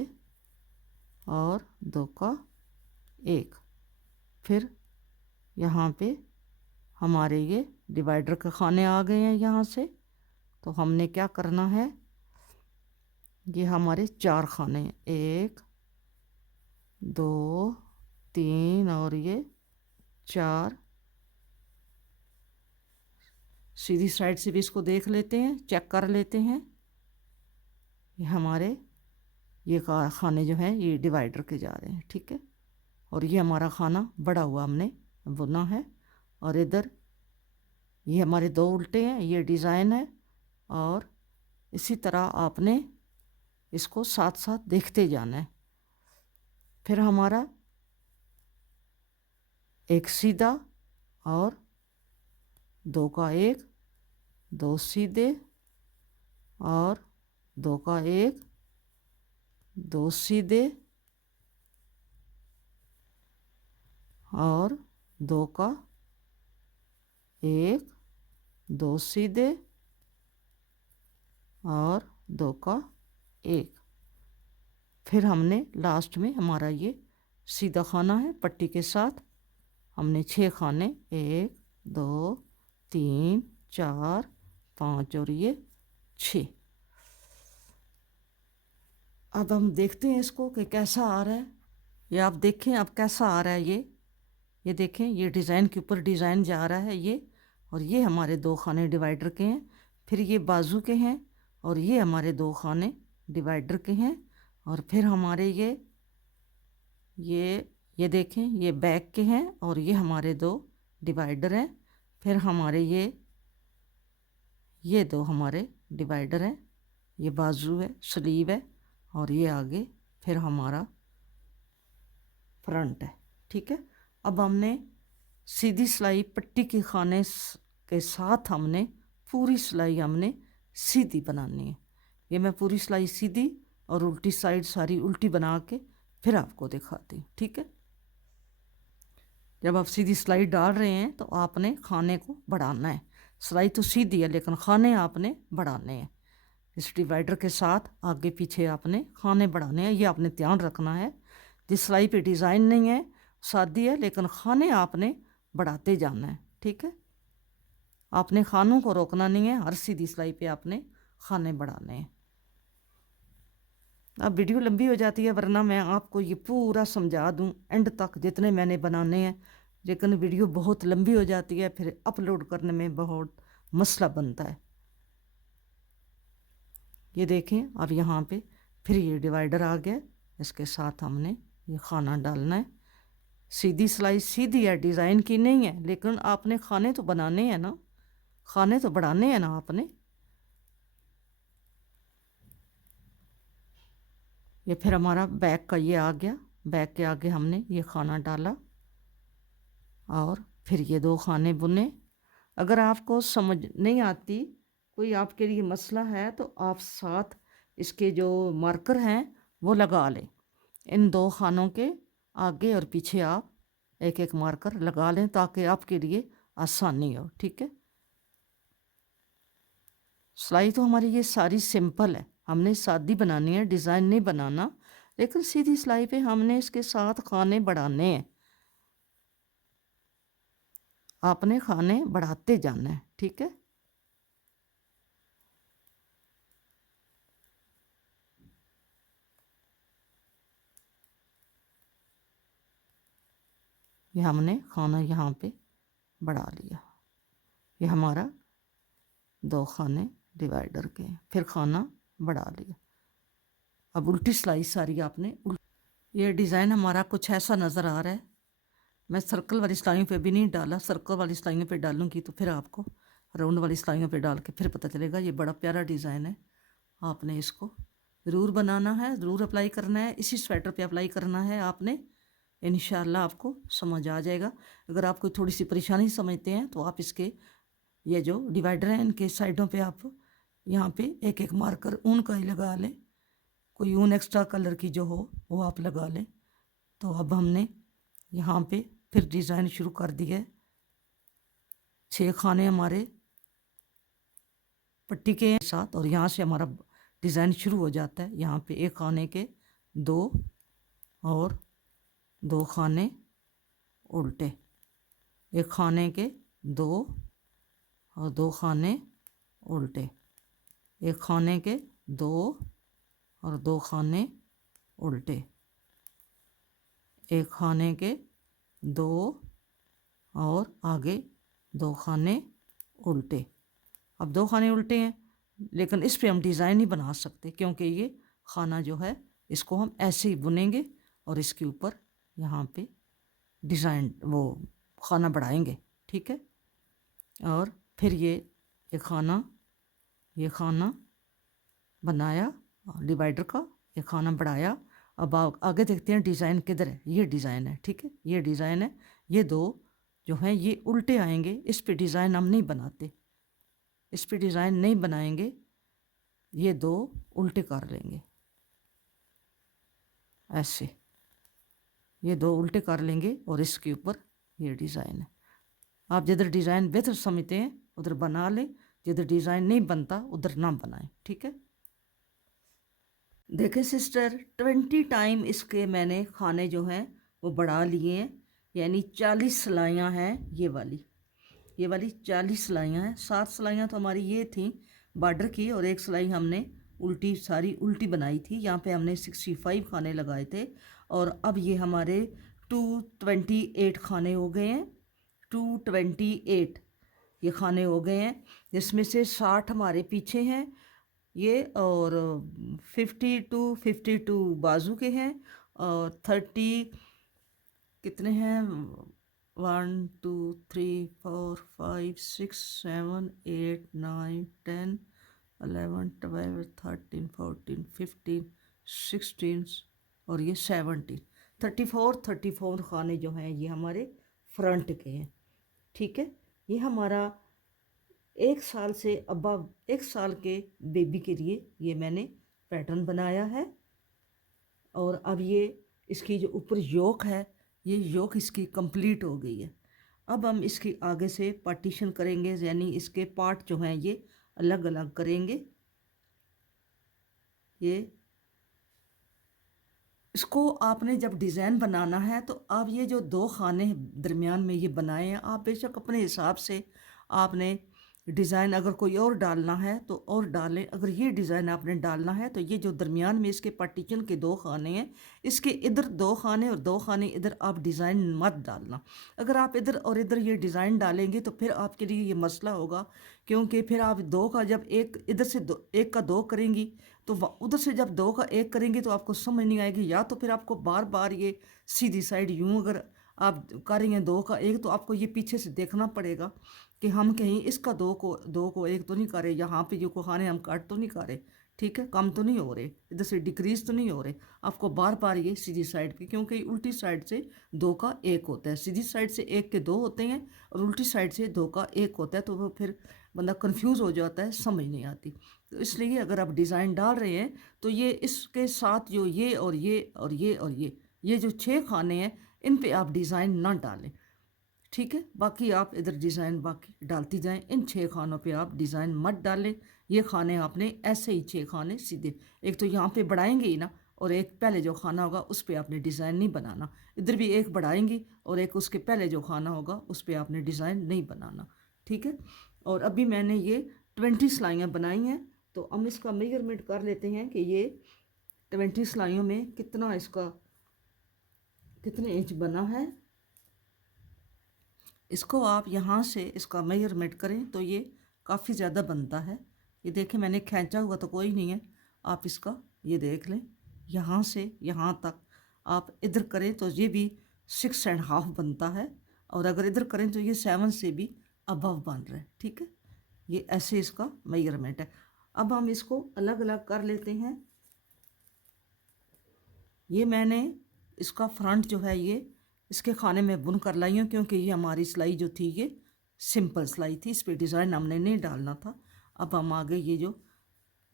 और 2 का 1। फिर यहाँ पे हमारे ये डिवाइडर के खाने आ गए हैं यहाँ से। तो हमने क्या करना है, ये हमारे 4 खाने हैं, 1 2 3 और ये 4। सीधी साइड से भी इसको देख लेते हैं, चेक कर लेते हैं। ये हमारे ये खाने जो हैं ये डिवाइडर के जा रहे हैं, ठीक है। और ये हमारा खाना बड़ा हुआ हमने बुना है। और इधर ये हमारे 2 उल्टे हैं, ये डिज़ाइन है। और इसी तरह आपने इसको साथ साथ देखते जाना है। फिर हमारा एक सीधा और 2 का 1, 2 सीधे और 2 का 1, 2 सीधे और 2 का 1, 2 सीधे और 2 का 1। फिर हमने लास्ट में हमारा ये सीधा खाना है पट्टी के साथ, हमने 6 खाने, 1 2 3 4 5 और ये 6। अब हम देखते हैं इसको कि कैसा आ रहा है। ये आप देखें अब कैसा आ रहा है। ये देखें, ये डिज़ाइन के ऊपर डिज़ाइन जा रहा है ये। और ये हमारे 2 खाने डिवाइडर के हैं। फिर ये बाजू के हैं और ये हमारे 2 खाने डिवाइडर के हैं। और फिर हमारे ये देखें, ये बैक के हैं और ये हमारे 2 डिवाइडर हैं। फिर हमारे ये 2 हमारे डिवाइडर हैं। ये बाजू है, स्लीव है और ये आगे फिर हमारा फ्रंट है, ठीक है। अब हमने सीधी सिलाई पट्टी के खाने के साथ हमने पूरी सिलाई हमने सीधी बनानी है। ये मैं पूरी सिलाई सीधी और उल्टी साइड सारी उल्टी बना के फिर आपको दिखाती हूँ, ठीक है। जब आप सीधी सिलाई डाल रहे हैं तो आपने खाने को बढ़ाना है। सिलाई तो सीधी है लेकिन खाने आपने बढ़ाने हैं। इस डिवाइडर के साथ आगे पीछे आपने खाने बढ़ाने हैं, ये आपने ध्यान रखना है। जिस सिलाई पे डिज़ाइन नहीं है, सादी है, लेकिन खाने आपने बढ़ाते जाना है, ठीक है। आपने खानों को रोकना नहीं है, हर सीधी सिलाई पे आपने खाने बढ़ाने हैं। अब वीडियो लंबी हो जाती है, वरना मैं आपको ये पूरा समझा दूं एंड तक जितने मैंने बनाने हैं, लेकिन वीडियो बहुत लंबी हो जाती है, फिर अपलोड करने में बहुत मसला बनता है। ये देखें, अब यहाँ पे फिर ये डिवाइडर आ गया, इसके साथ हमने ये खाना डालना है। सीधी सिलाई सीधी है, डिज़ाइन की नहीं है, लेकिन आपने खाने तो बनाने हैं ना, खाने तो बढ़ाने हैं ना आपने। ये फिर हमारा बैक का ये आ गया, बैक के आगे हमने ये खाना डाला और फिर ये 2 खाने बुने। अगर आपको समझ नहीं आती, कोई आपके लिए मसला है, तो आप साथ इसके जो मार्कर हैं वो लगा लें। इन 2 खानों के आगे और पीछे आप एक एक मार्कर लगा लें ताकि आपके लिए आसानी हो, ठीक है। सिलाई तो हमारी ये सारी सिंपल है, हमने सादी बनानी है, डिज़ाइन नहीं बनाना। लेकिन सीधी सिलाई पे हमने इसके साथ खाने बढ़ाने हैं, आपने खाने बढ़ाते जाना है, ठीक है। ये हमने खाना यहाँ पे बढ़ा लिया। ये हमारा 2 खाने डिवाइडर के, फिर खाना बढ़ा लिया। अब उल्टी सिलाई सारी आपने ये डिज़ाइन हमारा कुछ ऐसा नज़र आ रहा है। मैं सर्कल वाली सिलाइयों पे भी नहीं डाला, सर्कल वाली सिलाइयों पे डालूंगी तो फिर आपको राउंड वाली सिलाइयों पे डाल के फिर पता चलेगा। ये बड़ा प्यारा डिज़ाइन है, आपने इसको ज़रूर बनाना है, ज़रूर अप्लाई करना है। इसी स्वेटर पे अप्लाई करना है आपने, इंशाल्लाह आपको समझ आ जाएगा। अगर आप कोई थोड़ी सी परेशानी समझते हैं तो आप इसके ये जो डिवाइडर हैं इनके साइडों पे आप यहाँ पे एक एक मार्कर ऊन का ही लगा लें, कोई ऊन एक्स्ट्रा कलर की जो हो वो आप लगा लें। तो अब हमने यहाँ पे फिर डिज़ाइन शुरू कर दिए। 6 खाने हमारे पट्टी के साथ, और यहाँ से हमारा डिज़ाइन शुरू हो जाता है। यहाँ पे एक खाने के 2 और 2 खाने उल्टे, एक खाने के 2 और 2 खाने उल्टे, एक खाने के 2 और 2 खाने उल्टे, एक खाने के 2 और आगे 2 खाने उल्टे। अब 2 खाने उल्टे हैं, लेकिन इस पे हम डिज़ाइन नहीं बना सकते क्योंकि ये खाना जो है इसको हम ऐसे ही बुनेंगे और इसके ऊपर यहाँ पे डिज़ाइन वो खाना बढ़ाएंगे, ठीक है। और फिर ये खाना बनाया डिवाइडर का, ये खाना बढ़ाया। अब आगे देखते हैं डिज़ाइन किधर है। ये डिज़ाइन है, ठीक है, ये डिज़ाइन है। ये 2 जो हैं ये उल्टे आएंगे, इस पे डिज़ाइन हम नहीं बनाते, इस पे डिज़ाइन नहीं बनाएंगे। ये 2 उल्टे कर लेंगे ऐसे, ये 2 उल्टे कर लेंगे और इसके ऊपर ये डिज़ाइन है। आप जिधर डिज़ाइन बेहतर समझते हैं उधर बना लें, जिधर डिज़ाइन नहीं बनता उधर ना बनाएं, ठीक है। देखें सिस्टर, 20 टाइम इसके मैंने खाने जो हैं वो बढ़ा लिए हैं, यानी 40 सिलाइयाँ हैं। ये वाली 40 सिलाइयाँ हैं। 7 सिलाइयाँ तो हमारी ये थी बॉर्डर की, और एक सिलाई हमने उल्टी, सारी उल्टी बनाई थी। यहाँ पे हमने 65 खाने लगाए थे, और अब ये हमारे 228 खाने हो गए हैं। 228 ये खाने हो गए हैं, जिसमें से 60 हमारे पीछे हैं ये, और 52 बाजू के हैं, और 30 कितने हैं, 1 2 3 4 5 6 7 8 9 10 11 12 13 14 15 16 और ये 17, 34 खाने जो हैं ये हमारे फ्रंट के हैं, ठीक है। ये हमारा 1 साल से अबव, 1 साल के बेबी के लिए ये मैंने पैटर्न बनाया है। और अब ये इसकी जो ऊपर योक है, ये योक इसकी कंप्लीट हो गई है। अब हम इसकी आगे से पार्टीशन करेंगे, यानी इसके पार्ट जो हैं ये अलग अलग करेंगे। ये इसको आपने जब डिज़ाइन बनाना है तो आप ये जो 2 खाने दरमियान में ये बनाए हैं, आप बेशक अपने हिसाब से आपने डिज़ाइन अगर कोई और डालना है तो और डालें। अगर ये डिज़ाइन आपने डालना है तो ये जो दरमियान में इसके पार्टीशन के 2 खाने हैं, इसके इधर 2 खाने और 2 खाने इधर आप डिज़ाइन मत डालना। अगर आप इधर और इधर ये डिज़ाइन डालेंगे तो फिर आपके लिए ये मसला होगा, क्योंकि फिर आप 2 का जब एक इधर से 1 का 2 करेंगी तो उधर से जब 2 का 1 करेंगे तो आपको समझ नहीं आएगी। या तो फिर आपको बार बार ये सीधी साइड यूँ अगर आप करेंगे 2 का 1 तो आपको ये पीछे से देखना पड़ेगा कि हम कहीं इसका 2 को 1 तो नहीं करे, यहाँ पे जो खाने हम काट तो नहीं करे, ठीक है, कम तो नहीं हो रहे, इधर से डिक्रीज तो नहीं हो रहे। आपको बार बार ये सीधी साइड पे, क्योंकि उल्टी साइड से 2 का 1 होता है, सीधी साइड से 1 के 2 होते हैं और उल्टी साइड से 2 का 1 होता है, तो वो फिर बंदा कंफ्यूज हो जाता है, समझ नहीं आती। तो इसलिए अगर आप डिज़ाइन डाल रहे हैं तो ये इसके साथ जो ये और ये और ये और ये जो 6 खाने हैं इन पे आप डिज़ाइन ना डालें, ठीक है। बाकी आप इधर डिज़ाइन बाकी डालती जाएं, इन 6 खानों पे आप डिज़ाइन मत डालें। ये खाने आपने ऐसे ही 6 खाने सीधे, एक तो यहाँ पे बढ़ाएंगे ही ना, और एक पहले जो खाना होगा उस पर आपने डिज़ाइन नहीं बनाना। इधर भी एक बढ़ाएंगी और एक उसके पहले जो खाना होगा उस पर आपने डिज़ाइन नहीं बनाना, ठीक है। और अभी मैंने ये 20 सिलाइयाँ बनाई हैं, तो हम इसका मेजरमेंट कर लेते हैं कि ये 20 सिलाइयों में कितना इसका कितने इंच बना है। इसको आप यहाँ से इसका मेजरमेंट करें तो ये काफ़ी ज़्यादा बनता है। ये देखें मैंने खींचा हुआ तो कोई नहीं है, आप इसका ये देख लें, यहाँ से यहाँ तक आप इधर करें तो ये भी 6.5 बनता है, और अगर इधर करें तो ये 7 से भी अबव बन रहा है, ठीक है। ये ऐसे इसका मेजरमेंट है। अब हम इसको अलग अलग कर लेते हैं। ये मैंने इसका फ्रंट जो है ये इसके खाने में बुन कर लाई हूँ, क्योंकि ये हमारी सिलाई जो थी ये सिंपल सिलाई थी, इस पर डिज़ाइन हमने नहीं डालना था। अब हम आगे ये जो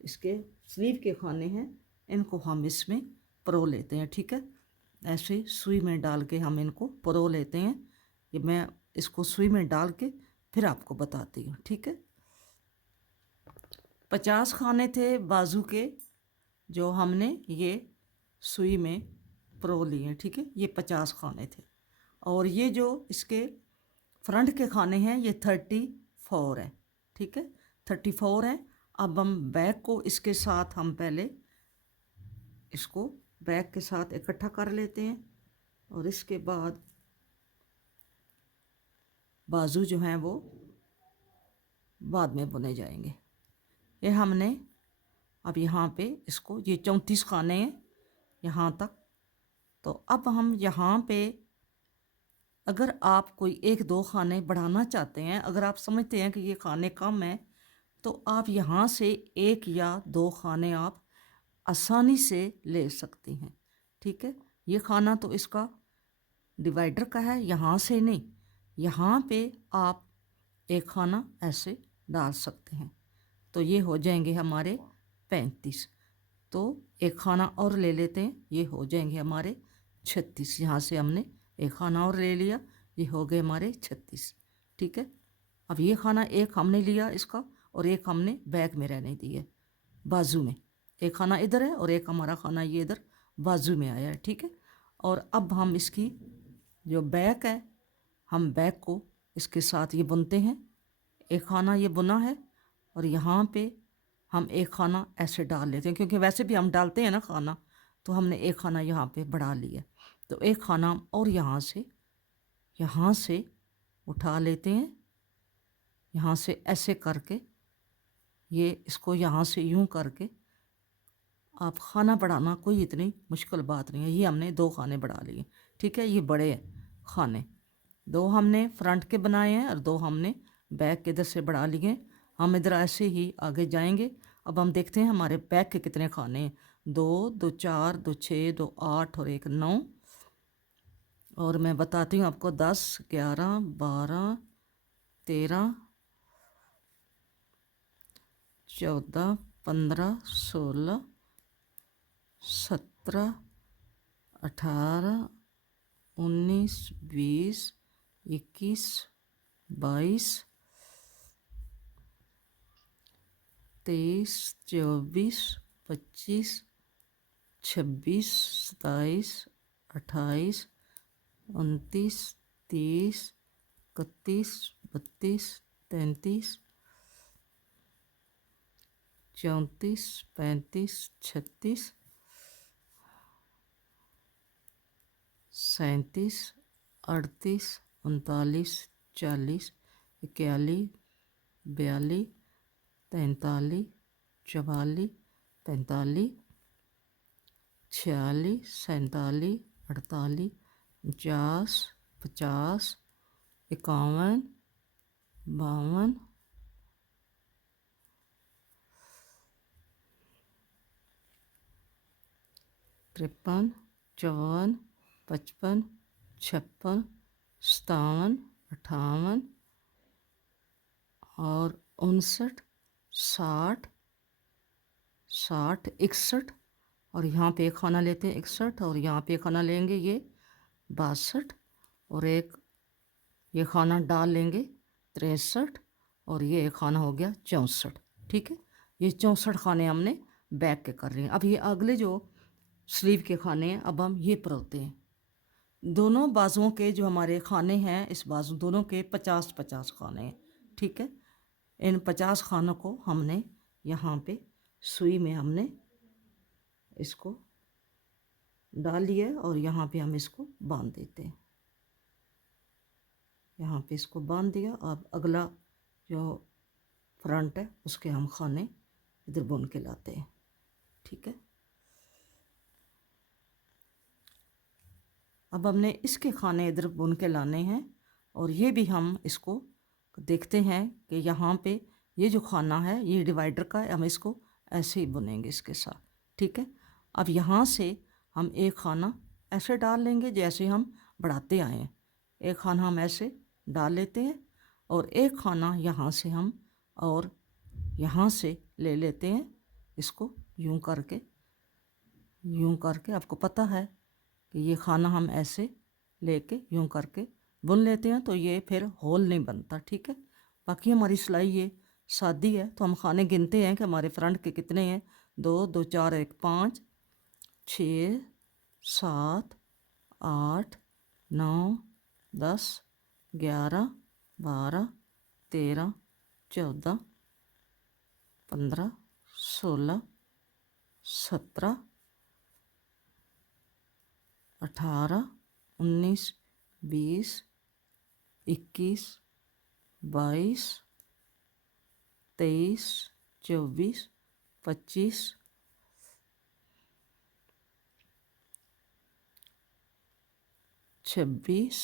इसके स्लीव के खाने हैं इनको हम इसमें परो लेते हैं, ठीक है। ऐसे सुई में डाल के हम इनको परो लेते हैं। ये मैं इसको सुई में डाल के फिर आपको बताती हूँ, ठीक है। 50 खाने थे बाजू के, जो हमने ये सुई में परो लिए, ठीक है। ये 50 खाने थे। और ये जो इसके फ्रंट के खाने हैं ये 34 हैं, ठीक है, 34 हैं। अब हम बैक को इसके साथ हम पहले इसको बैक के साथ इकट्ठा कर लेते हैं और इसके बाद बाजू जो हैं वो बाद में बुने जाएंगे। ये हमने अब यहाँ पे इसको, ये 34 खाने हैं यहाँ तक। तो अब हम यहाँ पे अगर आप कोई 1-2 खाने बढ़ाना चाहते हैं, अगर आप समझते हैं कि ये खाने कम हैं, तो आप यहाँ से 1 या 2 खाने आप आसानी से ले सकती हैं, ठीक है। ये खाना तो इसका डिवाइडर का है, यहाँ से नहीं, यहाँ पे आप एक खाना ऐसे डाल सकते हैं। तो ये हो जाएंगे हमारे 35। तो एक खाना और ले लेते हैं, ये हो जाएंगे हमारे 36। यहाँ से हमने एक खाना और ले लिया, ये हो गए हमारे 36, ठीक है। अब ये खाना एक हमने लिया इसका, और एक हमने बैक में रहने दिया बाजू में। एक खाना इधर है और एक हमारा खाना ये इधर बाजू में आया है, ठीक है। और अब हम इसकी जो बैक है, हम बैक को इसके साथ ये बुनते हैं। एक खाना ये बुना है और यहाँ पे हम एक खाना ऐसे डाल लेते हैं, क्योंकि वैसे भी हम डालते हैं ना खाना, तो हमने एक खाना यहाँ पे बढ़ा लिया। तो एक खाना हम और यहाँ से उठा लेते हैं, यहाँ से ऐसे करके, ये इसको यहाँ से यूं करके। आप खाना बढ़ाना कोई इतनी मुश्किल बात नहीं है। ये हमने 2 खाने बढ़ा लिए, ठीक है। ये बड़े हैं खाने, 2 हमने फ्रंट के बनाए हैं और 2 हमने बैक के इधर से बढ़ा लिए। हम इधर ऐसे ही आगे जाएंगे। अब हम देखते हैं हमारे बैक के कितने खाने हैं। 2, 2 4, 2 6, 2 8 और 1 9। और मैं बताती हूँ आपको, 10, 11, 12, 13, 14, 15, 16, 17, 18, 19, 20, 21, 22, 23, 24, 25, 26, 27, 28, 29, 30, 31, 32, 33, 34, 35, 36, 37, 38, 39, 40, 41, 42, 43, 44, 45, 46, 47, 48, 49, 50, 51, 52, 53, 54, 55, 56, 57, 58 और 59, 60, 61। और यहाँ पे एक खाना लेते हैं 61, और यहाँ पे खाना लेंगे ये 62, और एक ये खाना डाल लेंगे 63, और ये एक खाना हो गया 64, ठीक है। ये 64 खाने हमने बैक के कर रहे हैं। अब ये अगले जो स्लीव के खाने हैं, अब हम ये परोते हैं। दोनों बाजुओं के जो हमारे खाने हैं, इस बाजू दोनों के 50-50 खाने हैं, ठीक है। इन 50 खानों को हमने यहाँ पे सुई में हमने इसको डाल लिया और यहाँ पे हम इसको बांध देते हैं। यहाँ पे इसको बांध दिया। अब अगला जो फ्रंट है उसके हम खाने इधर बुन के लाते हैं, ठीक है। अब हमने इसके खाने इधर बुन के लाने हैं, और ये भी हम इसको देखते हैं कि यहाँ पे ये जो खाना है ये डिवाइडर का है, हम इसको ऐसे ही बुनेंगे इसके साथ, ठीक है। अब यहाँ से हम एक खाना ऐसे डाल लेंगे जैसे हम बढ़ाते आए हैं। एक खाना हम ऐसे डाल लेते हैं और एक खाना यहाँ से हम और यहाँ से ले लेते हैं। इसको यूं करके आपको पता है कि ये खाना हम ऐसे लेके यूं करके बुन लेते हैं तो ये फिर होल नहीं बनता, ठीक है। बाकी हमारी सिलाई ये सादी है, तो हम खाने गिनते हैं कि हमारे फ्रंट के कितने हैं। 2 2 4 1 5 6 7 8 9 10 11 12 13 14 15 16 17 18 19 20 21 22 23 24 25 26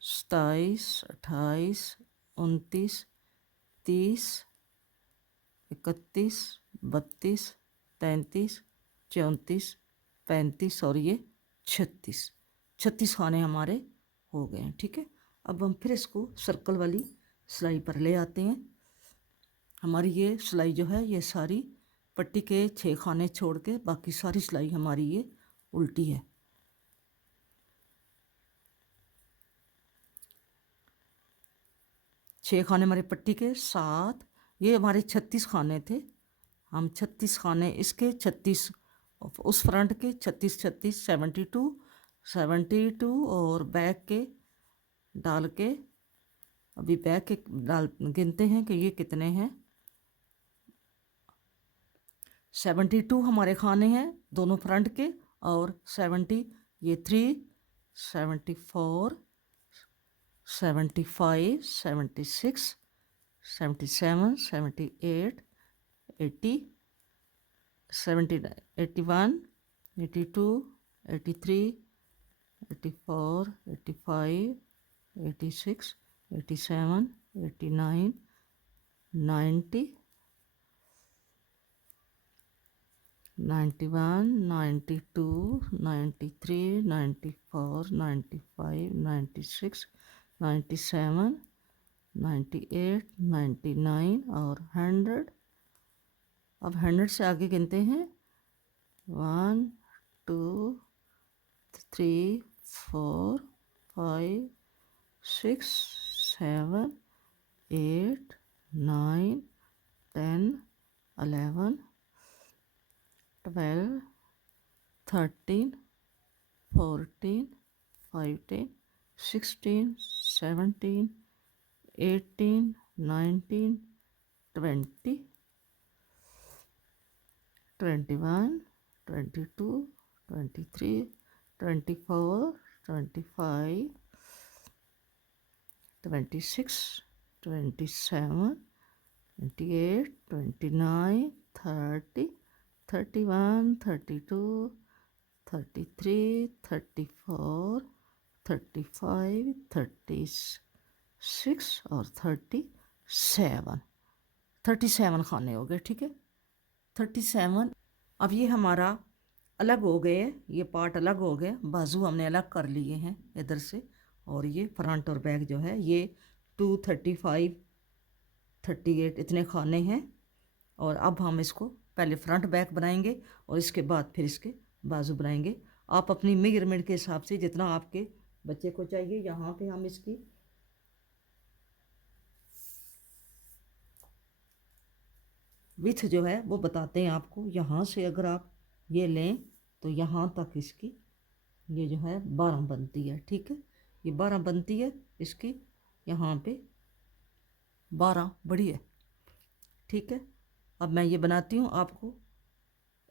27 28 29 30 31 32 33 34 35 और ये 36 खाने हमारे हो गए हैं, ठीक है। अब हम फिर इसको सर्कल वाली सिलाई पर ले आते हैं। हमारी ये सिलाई जो है ये सारी पट्टी के 6 खाने छोड़ के बाकी सारी सिलाई हमारी ये उल्टी है। छः खाने हमारे पट्टी के 7, ये हमारे 36 खाने थे। हम 36 खाने इसके 36 उस फ्रंट के 36 36 72 और बैक के डाल के अभी बैक के डाल गिनते हैं कि ये कितने हैं। 72 हमारे खाने हैं दोनों फ्रंट के, और 70 ये 3 74 75 76 77 78 80 79 81 82 83 84 85 86 87 89 90 91 92 93 94 95 96 97 98 99 और 100। अब 100 से आगे गिनते हैं 1 2 3 4 5 6 7 8 9 10 11 12 13 14 15 16 17 18 19 20 21 22 23 24 25 26 27 28 29 30 31 32 33 34 35 36 और 37 खाने हो गए, ठीक है। 37। अब ये हमारा अलग हो गए, ये पार्ट अलग हो गए, बाजू हमने अलग कर लिए हैं इधर से, और ये फ्रंट और बैक जो है ये 2 35 38 इतने खाने हैं। और अब हम इसको पहले फ्रंट बैक बनाएंगे और इसके बाद फिर इसके बाजू बनाएंगे। आप अपनी मेजरमेंट के हिसाब से जितना आपके बच्चे को चाहिए, यहाँ पे हम इसकी विथ जो है वो बताते हैं आपको। यहाँ से अगर आप ये लें तो यहाँ तक इसकी ये जो है 12 बनती है, ठीक है। ये 12 बनती है इसकी, यहाँ पे 12 बड़ी है, ठीक है। अब मैं ये बनाती हूँ, आपको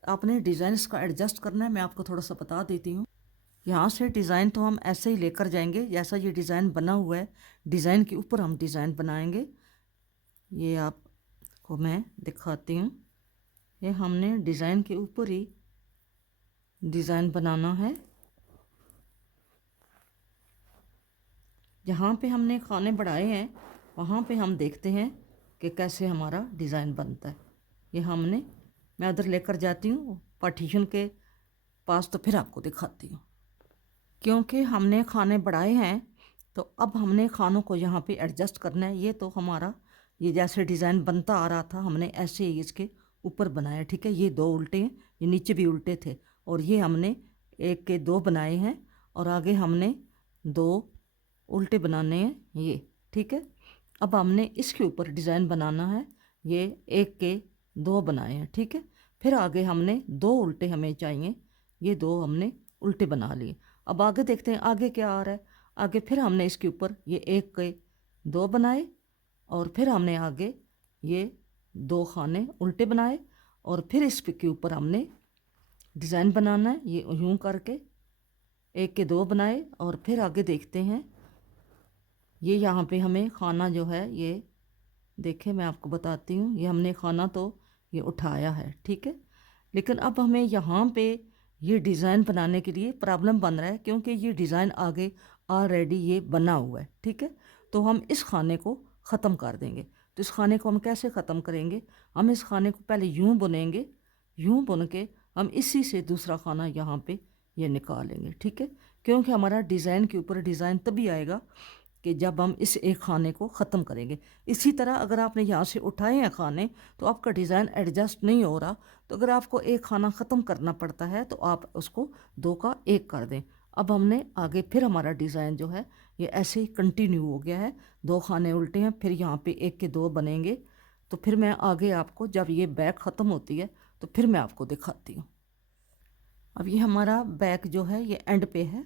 आपने डिज़ाइन इसका एडजस्ट करना है। मैं आपको थोड़ा सा बता देती हूँ। यहाँ से डिज़ाइन तो हम ऐसे ही लेकर जाएंगे जैसा ये डिज़ाइन बना हुआ है, डिज़ाइन के ऊपर हम डिज़ाइन बनाएंगे। ये आपको मैं दिखाती हूँ, ये हमने डिज़ाइन के ऊपर ही डिज़ाइन बनाना है। जहाँ पे हमने खाने बढ़ाए हैं वहाँ पे हम देखते हैं कि कैसे हमारा डिज़ाइन बनता है। ये मैं उधर लेकर जाती हूँ पार्टीशन के पास, तो फिर आपको दिखाती हूँ। क्योंकि हमने खाने बढ़ाए हैं तो अब हमने खानों को यहाँ पे एडजस्ट करना है। ये तो हमारा ये जैसे डिज़ाइन बनता आ रहा था हमने ऐसे ही इसके ऊपर बनाया, ठीक है। ये 2 उल्टे हैं, ये नीचे भी उल्टे थे, और ये हमने एक के दो बनाए हैं और आगे हमने दो उल्टे बनाने हैं ये, ठीक है। अब हमने इसके ऊपर डिज़ाइन बनाना है, ये एक के दो बनाए हैं, ठीक है। फिर आगे हमने दो उल्टे हमें चाहिए, ये दो हमने उल्टे बना लिए। अब आगे देखते हैं आगे क्या आ रहा है। आगे फिर हमने इसके ऊपर ये एक के दो बनाए और फिर हमने आगे ये दो खाने उल्टे बनाए और फिर इस के ऊपर हमने डिज़ाइन बनाना है, ये यूं करके एक के दो बनाए और फिर आगे देखते हैं ये यहाँ पे हमें खाना जो है ये देखें मैं आपको बताती हूँ, ये हमने खाना तो ये उठाया है, ठीक है। लेकिन अब हमें यहाँ पे ये डिज़ाइन बनाने के लिए प्रॉब्लम बन रहा है क्योंकि ये डिज़ाइन आगे ऑलरेडी ये बना हुआ है, ठीक है। तो हम इस खाने को ख़त्म कर देंगे। तो इस खाने को हम कैसे ख़त्म करेंगे, हम इस खाने को पहले यूं बुनेंगे, यूं बुन के हम इसी से दूसरा खाना यहाँ पे ये निकालेंगे, ठीक है। क्योंकि हमारा डिज़ाइन के ऊपर डिज़ाइन तभी आएगा कि जब हम इस एक खाने को ख़त्म करेंगे। इसी तरह अगर आपने यहाँ से उठाए हैं खाने तो आपका डिज़ाइन एडजस्ट नहीं हो रहा, तो अगर आपको एक खाना ख़त्म करना पड़ता है तो आप उसको दो का एक कर दें। अब हमने आगे फिर हमारा डिज़ाइन जो है ये ऐसे ही कंटिन्यू हो गया है, दो खाने उल्टे हैं, फिर यहाँ पे एक के दो बनेंगे। तो फिर मैं आगे आपको जब ये बैक ख़त्म होती है तो फिर मैं आपको दिखाती हूँ। अब ये हमारा बैक जो है ये एंड पे है,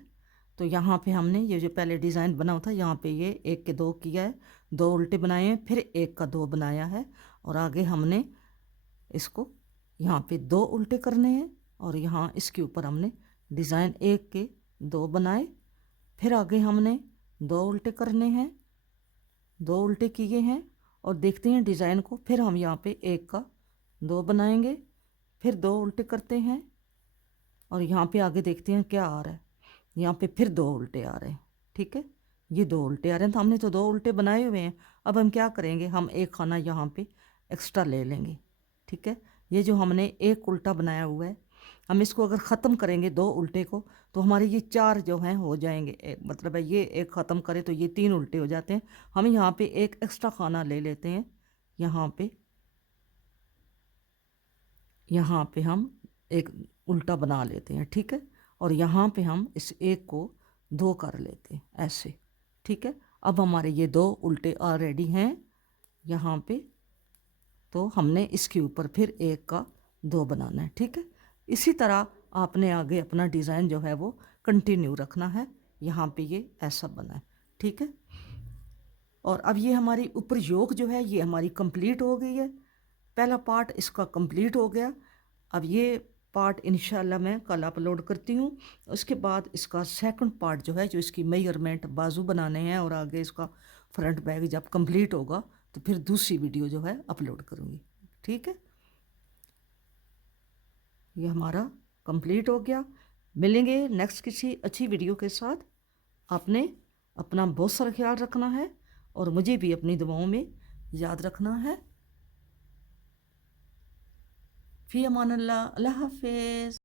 तो यहाँ पे हमने ये जो पहले डिज़ाइन बना था यहाँ पे ये एक के दो किया है, दो उल्टे बनाए हैं, फिर एक का दो बनाया है और आगे हमने इसको यहाँ पे दो उल्टे करने हैं और यहाँ इसके ऊपर हमने डिज़ाइन एक के दो बनाए, फिर आगे हमने दो उल्टे करने हैं, दो उल्टे किए हैं और देखते हैं डिज़ाइन को। फिर हम यहाँ पे एक का दो बनाएंगे, फिर दो उल्टे करते हैं और यहाँ पे आगे देखते हैं क्या आ रहा है, यहाँ पे फिर दो उल्टे आ रहे हैं, ठीक है। ये दो उल्टे आ रहे हैं, तो हमने तो दो उल्टे बनाए हुए हैं। अब हम क्या करेंगे, हम एक खाना यहाँ पे एक्स्ट्रा ले लेंगे, ठीक है। ये जो हमने एक उल्टा बनाया हुआ है, हम इसको अगर ख़त्म करेंगे दो उल्टे को तो हमारे ये चार जो हैं हो जाएंगे, मतलब है ये एक ख़त्म करें तो ये तीन उल्टे हो जाते हैं। हम यहाँ पे एक एक्स्ट्रा खाना ले लेते हैं, यहाँ पे हम एक उल्टा बना लेते हैं, ठीक है। और यहाँ पे हम इस एक को दो कर लेते हैं ऐसे, ठीक है। अब हमारे ये दो उल्टे ऑलरेडी हैं यहाँ पे, तो हमने इसके ऊपर फिर एक का दो बनाना है, ठीक है। इसी तरह आपने आगे अपना डिज़ाइन जो है वो कंटिन्यू रखना है। यहाँ पे ये ऐसा बना है, ठीक है। और अब ये हमारी ऊपर योक जो है ये हमारी कंप्लीट हो गई है, पहला पार्ट इसका कंप्लीट हो गया। अब ये पार्ट इंशाल्लाह मैं कल अपलोड करती हूँ। उसके बाद इसका सेकंड पार्ट जो है, जो इसकी मेजरमेंट बाजू बनाने हैं और आगे इसका फ्रंट बैक जब कंप्लीट होगा तो फिर दूसरी वीडियो जो है अपलोड करूँगी, ठीक है। ये हमारा कंप्लीट हो गया। मिलेंगे नेक्स्ट किसी अच्छी वीडियो के साथ। आपने अपना बहुत सारा ख्याल रखना है और मुझे भी अपनी दुआओं में याद रखना है। फ़ी अमान अल्लाह, अल्लाह हाफ़िज़।